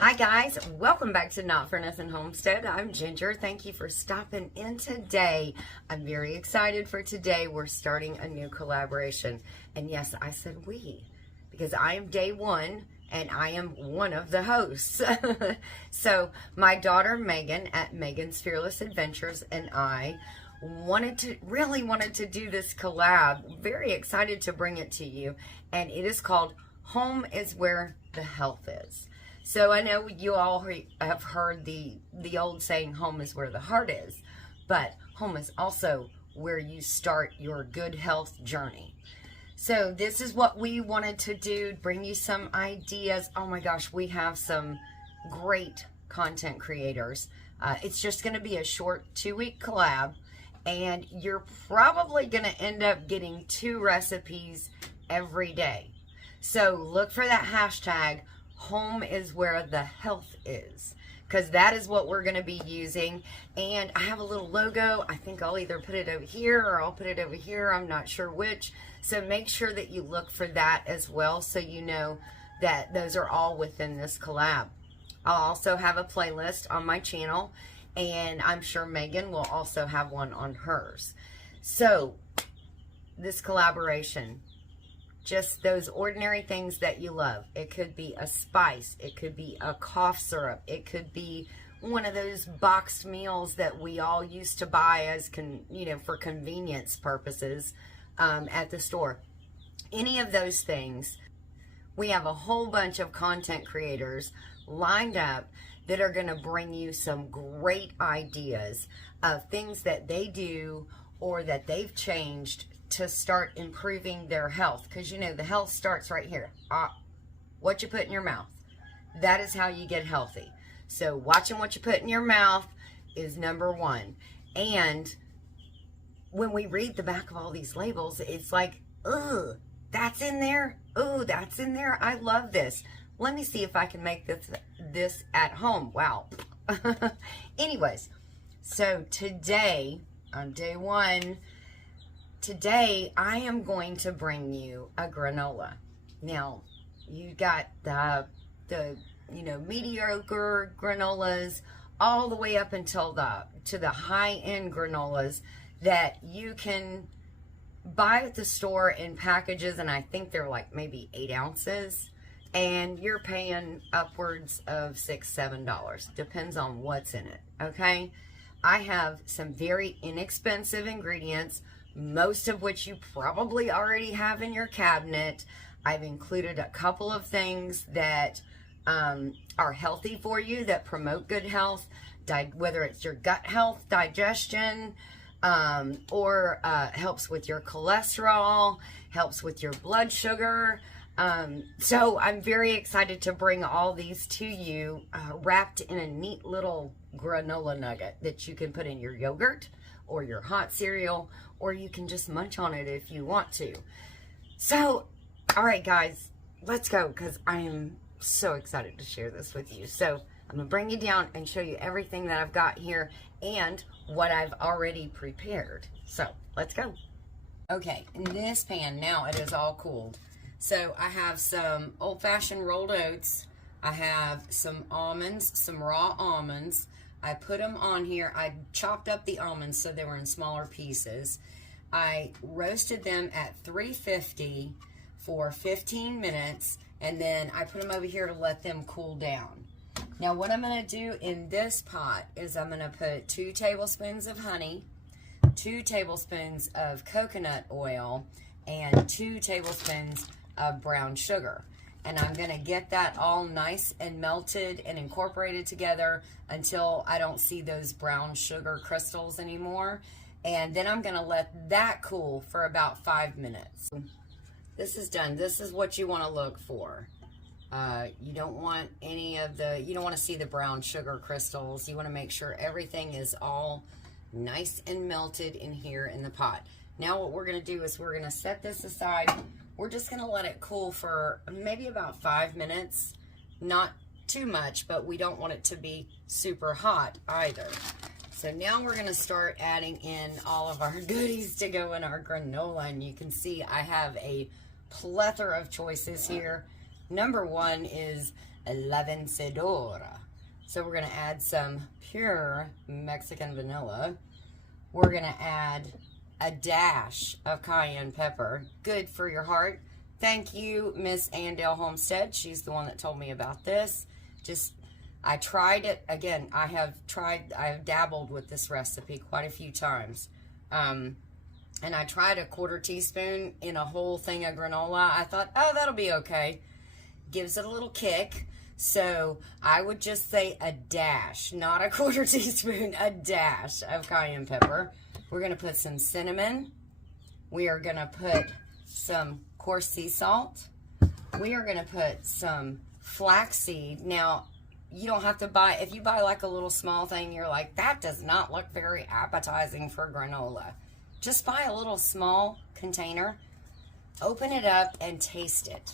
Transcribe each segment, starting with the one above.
Hi guys, welcome back to Not For Nothing Homestead. I'm Ginger. Thank you for stopping in today. I'm very excited for today. We're starting a new collaboration. And yes, I said we, because I am day one and I am one of the hosts. So my daughter Megan at Megan's Fearless Adventures and I really wanted to do this collab. Very excited to bring it to you. And it is called Home is Where the Health Is. So I know you all have heard the old saying, home is where the heart is, but home is also where you start your good health journey. So this is what we wanted to do, bring you some ideas. Oh my gosh, we have some great content creators. It's just going to be a short 2-week collab, and you're probably going to end up getting 2 recipes every day. So look for that hashtag, home is where the health is, because that is what we're going to be using. And I have a little logo. I think I'll either put it over here or I'll put it over here. I'm not sure which. So make sure that you look for that as well, so you know that those are all within this collab. I'll also have a playlist on my channel, and I'm sure Megan will also have one on hers. So this collaboration, just those ordinary things that you love. It could be a spice. It could be a cough syrup. It could be one of those boxed meals that we all used to buy as for convenience purposes at the store. Any of those things. We have a whole bunch of content creators lined up that are going to bring you some great ideas of things that they do or that they've changed to start improving their health. Because the health starts right here. What you put in your mouth, that is how you get healthy. So watching what you put in your mouth is number one. And when we read the back of all these labels, it's like, ugh, that's in there. Oh, that's in there. I love this. Let me see if I can make this at home. Wow. Anyways, so today on day one, today I am going to bring you a granola. Now, you got the mediocre granolas all the way up until to the high-end granolas that you can buy at the store in packages, and I think they're like maybe 8 ounces, and you're paying upwards of $6-7. Depends on what's in it, okay? I have some very inexpensive ingredients, most of which you probably already have in your cabinet. I've included a couple of things that are healthy for you, that promote good health, whether it's your gut health, digestion, or helps with your cholesterol, helps with your blood sugar. So I'm very excited to bring all these to you, wrapped in a neat little granola nugget that you can put in your yogurt or your hot cereal, or you can just munch on it if you want to. So, all right, guys, let's go, because I am so excited to share this with you. So I'm going to bring you down and show you everything that I've got here and what I've already prepared. So let's go. Okay, in this pan, now it is all cooled. So I have some old-fashioned rolled oats. I have some almonds, some raw almonds. I put them on here. I chopped up the almonds so they were in smaller pieces. I roasted them at 350 for 15 minutes, and then I put them over here to let them cool down. Now what I'm going to do in this pot is I'm going to put 2 tablespoons of honey, 2 tablespoons of coconut oil, and 2 tablespoons of brown sugar. And I'm going to get that all nice and melted and incorporated together until I don't see those brown sugar crystals anymore. And then I'm going to let that cool for about 5 minutes. This is done. This is what you want to look for. You don't want you don't want to see the brown sugar crystals. You want to make sure everything is all nice and melted in here in the pot. Now what we're going to do is we're going to set this aside. We're just going to let it cool for maybe about 5 minutes. Not too much, but we don't want it to be super hot either. So now we're going to start adding in all of our goodies to go in our granola. And you can see I have a plethora of choices here. Number one is la vencedora. So we're going to add some pure Mexican vanilla. We're going to add a dash of cayenne pepper. Good for your heart. Thank you, Miss Andale Homestead. She's the one that told me about this. I tried it. Again, I have dabbled with this recipe quite a few times. And I tried a 1/4 teaspoon in a whole thing of granola. I thought, oh, that'll be okay. Gives it a little kick. So I would just say a dash, not a 1/4 teaspoon, a dash of cayenne pepper. We're going to put some cinnamon. We are going to put some coarse sea salt. We are going to put some flaxseed. Now, you don't have to buy, if you buy like a little small thing, you're like, that does not look very appetizing for granola. Just buy a little small container, open it up, and taste it.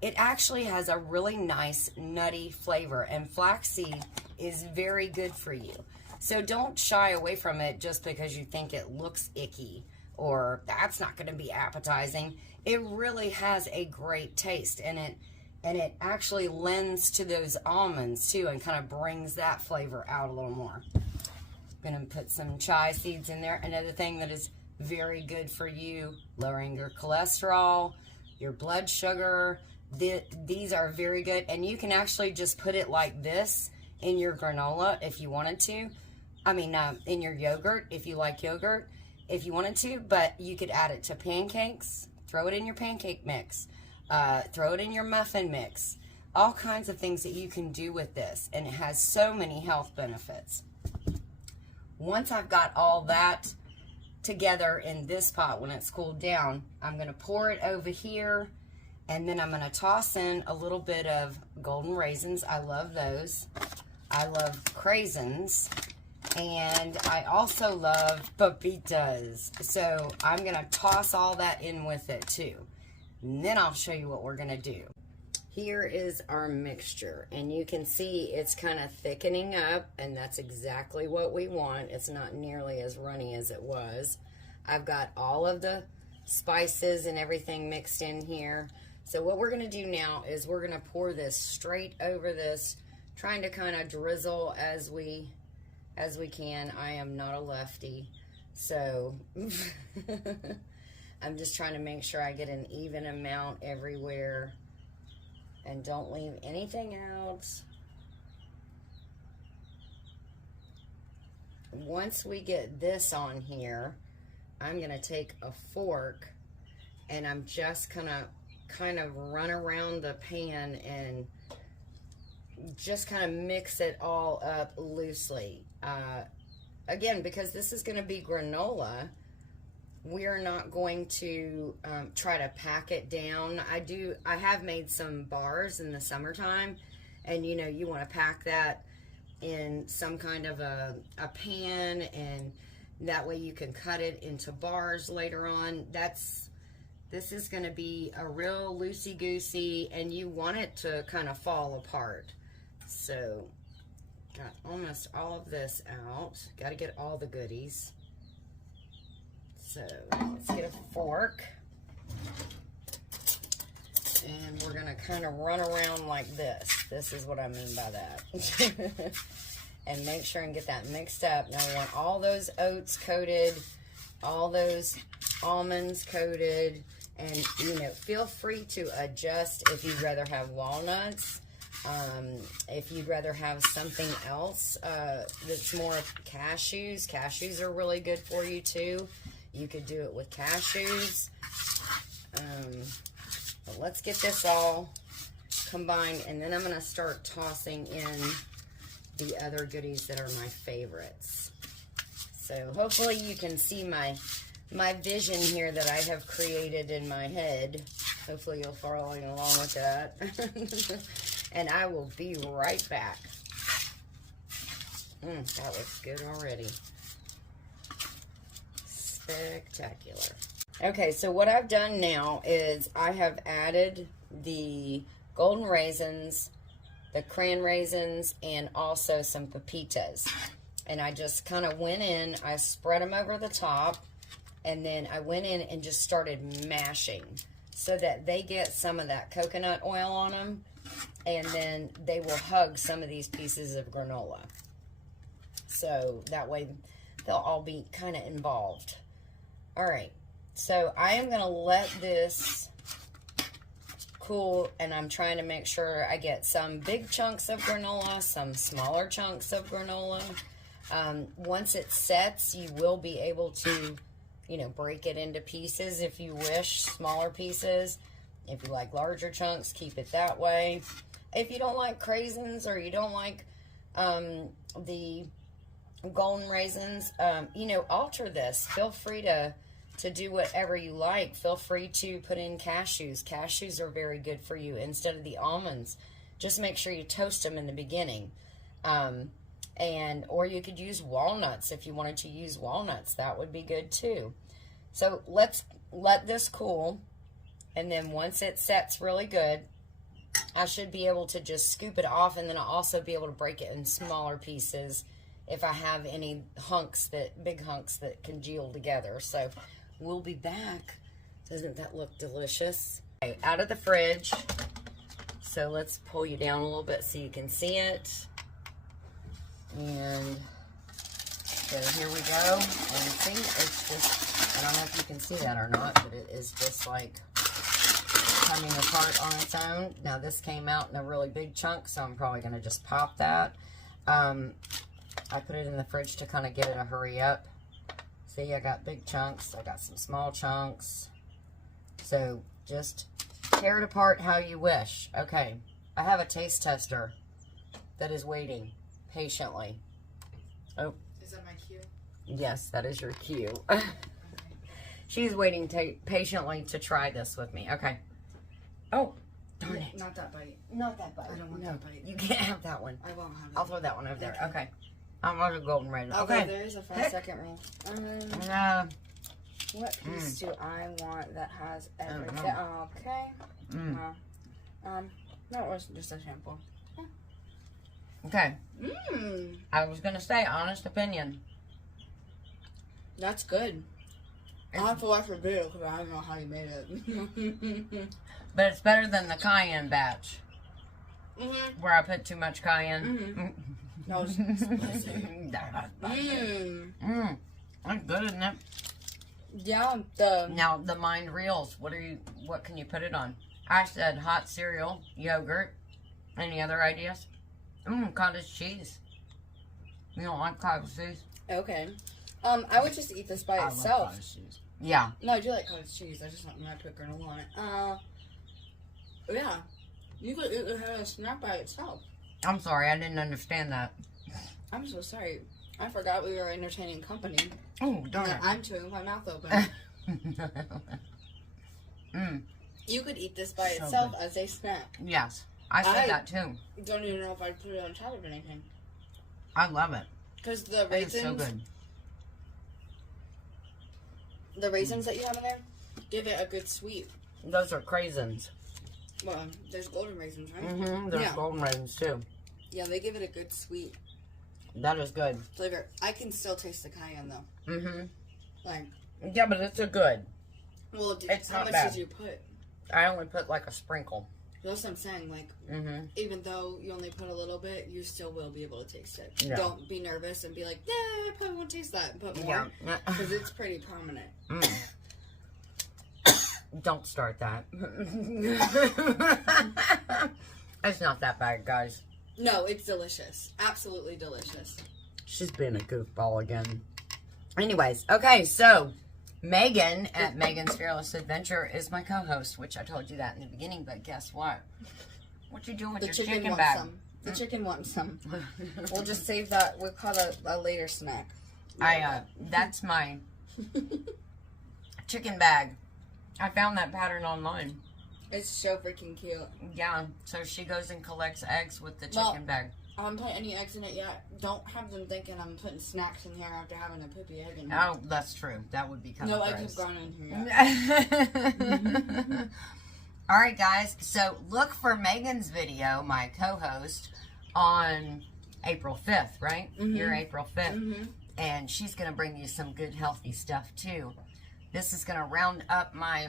It actually has a really nice nutty flavor, and flaxseed is very good for you. So don't shy away from it just because you think it looks icky or that's not going to be appetizing. It really has a great taste, and it actually lends to those almonds too and kind of brings that flavor out a little more. I'm going to put some chia seeds in there. Another thing that is very good for you, lowering your cholesterol, your blood sugar. These are very good, and you can actually just put it like this in your granola if you wanted to. I mean, in your yogurt, if you like yogurt, if you wanted to, but you could add it to pancakes, throw it in your pancake mix, throw it in your muffin mix, all kinds of things that you can do with this, and it has so many health benefits. Once I've got all that together in this pot, when it's cooled down, I'm going to pour it over here, and then I'm going to toss in a little bit of golden raisins. I love those. I love craisins. And I also love pepitas. So I'm going to toss all that in with it too. And then I'll show you what we're going to do. Here is our mixture. And you can see it's kind of thickening up. And that's exactly what we want. It's not nearly as runny as it was. I've got all of the spices and everything mixed in here. So what we're going to do now is we're going to pour this straight over this, trying to kind of drizzle as we can. I am not a lefty, so I'm just trying to make sure I get an even amount everywhere and don't leave anything out. Once we get this on here, I'm going to take a fork and I'm just gonna kind of run around the pan and just kind of mix it all up loosely. Again, because this is going to be granola, we're not going to try to pack it down. I have made some bars in the summertime, and you know, you want to pack that in some kind of a pan, and that way you can cut it into bars later on. This is going to be a real loosey-goosey, and you want it to kind of fall apart. So, got almost all of this out. Got to get all the goodies. So, let's get a fork. And we're going to kind of run around like this. This is what I mean by that. And make sure and get that mixed up. Now, we want all those oats coated, all those almonds coated. And, you know, feel free to adjust if you'd rather have walnuts. If you'd rather have something else that's more cashews. Cashews are really good for you too. You could do it with cashews. But let's get this all combined, and then I'm going to start tossing in the other goodies that are my favorites. So hopefully you can see my vision here that I have created in my head. Hopefully you're following along with that. And I will be right back. That looks good already. Spectacular. Okay, so what I've done now is I have added the golden raisins, the cran raisins, and also some pepitas. And I just kind of went in, I spread them over the top, and then I went in and just started mashing so that they get some of that coconut oil on them. and then they will hug some of these pieces of granola. So that way they'll all be kind of involved. All right, so I am going to let this cool, and I'm trying to make sure I get some big chunks of granola, some smaller chunks of granola. Once it sets, you will be able to, you know, break it into pieces if you wish, smaller pieces. If you like larger chunks, keep it that way. If you don't like craisins, or you don't like the golden raisins, you know, alter this. Feel free to do whatever you like. Feel free to put in cashews. Cashews are very good for you instead of the almonds. Just make sure you toast them in the beginning. Or you could use walnuts if you wanted to use walnuts. That would be good too. So let's let this cool. And then once it sets really good, I should be able to just scoop it off, and then I'll also be able to break it in smaller pieces if I have any big hunks that congeal together. So we'll be back. Doesn't that look delicious? Okay, out of the fridge. So let's pull you down a little bit so you can see it. And so here we go. And see, it's just, I don't know if you can see that or not, but it is just like coming apart on its own. Now this came out in a really big chunk, so I'm probably going to just pop that. I put it in the fridge to kind of get it a hurry up. See, I got big chunks. I got some small chunks. So just tear it apart how you wish. Okay, I have a taste tester that is waiting patiently. Oh. Is that my cue? Yes, that is your cue. Okay. She's waiting patiently to try this with me. Okay. Oh, darn it. Not that bite. Not that bite. I don't want that bite. You can't have that one. I won't have it. I'll throw that one over there. Okay. I'm on a golden raisin. Okay, there is a 5-second rule. What piece do I want that has everything? Okay. No, it was just a sample. Okay. I was going to say, honest opinion. That's good. I'll have to watch your video because I don't know how you made it. But it's better than the Cayenne batch. Where I put too much cayenne. No, it's spicy. That's good, isn't it? Yeah, Now the mind reels. What can you put it on? I said hot cereal, yogurt. Any other ideas? Cottage cheese. You don't like cottage cheese? Okay. I would just eat this by itself. Love cottage cheese. Yeah. No, I do like cottage cheese. I just don't know I put granola on it. Yeah. You could eat it as a snack by itself. I'm sorry, I didn't understand that. I'm so sorry. I forgot we were entertaining company. Oh, darn it. I'm chewing with my mouth open. You could eat this by itself as a snack. Yes, I said that too. Don't even know if I'd put it on top of anything. I love it. Because the raisins, it's so good. The raisins that you have in there give it a good sweet. Those are craisins. Well, there's golden raisins, right? There's golden raisins too. Yeah, they give it a good sweet. That is good. Flavor. I can still taste the cayenne though. Like. Yeah, but it's a good. Well, it's how not much bad. did you put? I only put like a sprinkle. That's what I'm saying. Like, even though you only put a little bit, you still will be able to taste it. Yeah. Don't be nervous and be like, yeah, I probably won't taste that. Put more. Yeah. Because it's pretty prominent. Don't start that. It's not that bad, guys. No, it's delicious. Absolutely delicious. She's being a goofball again. Anyways, okay, so Megan at Megan's Fearless Adventure is my co-host, which I told you that in the beginning, but guess what? What you doing with your chicken bag? Some. The chicken wants some. We'll just save that. We'll call that a later snack. That's my chicken bag. I found that pattern online. It's so freaking cute. Yeah, so she goes and collects eggs with the chicken bag. I haven't put any eggs in it yet. Don't have them thinking I'm putting snacks in here after having a poopy egg in here. Oh, that's true. That would be kind of gross. No eggs have gone in here yet. All right, guys. So look for Megan's video, my co-host, on April 5th, right? You're April 5th. And she's going to bring you some good, healthy stuff, too. This is going to round up my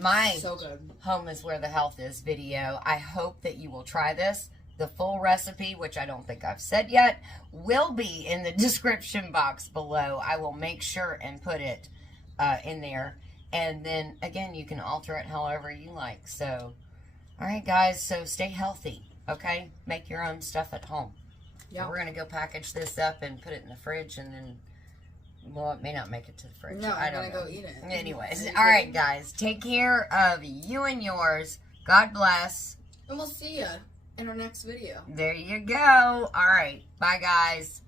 my so good. Home is Where the Health Is video. I hope that you will try this. The full recipe, which I don't think I've said yet, will be in the description box below. I will make sure and put it in there. And then, again, you can alter it however you like. So, all right, guys. So, stay healthy, okay? Make your own stuff at home. Yeah. We're going to go package this up and put it in the fridge and then, well, it may not make it to the fridge. No, I don't know. Go eat it. Anyways, all right, guys. Take care of you and yours. God bless. And we'll see you in our next video. There you go. All right. Bye, guys.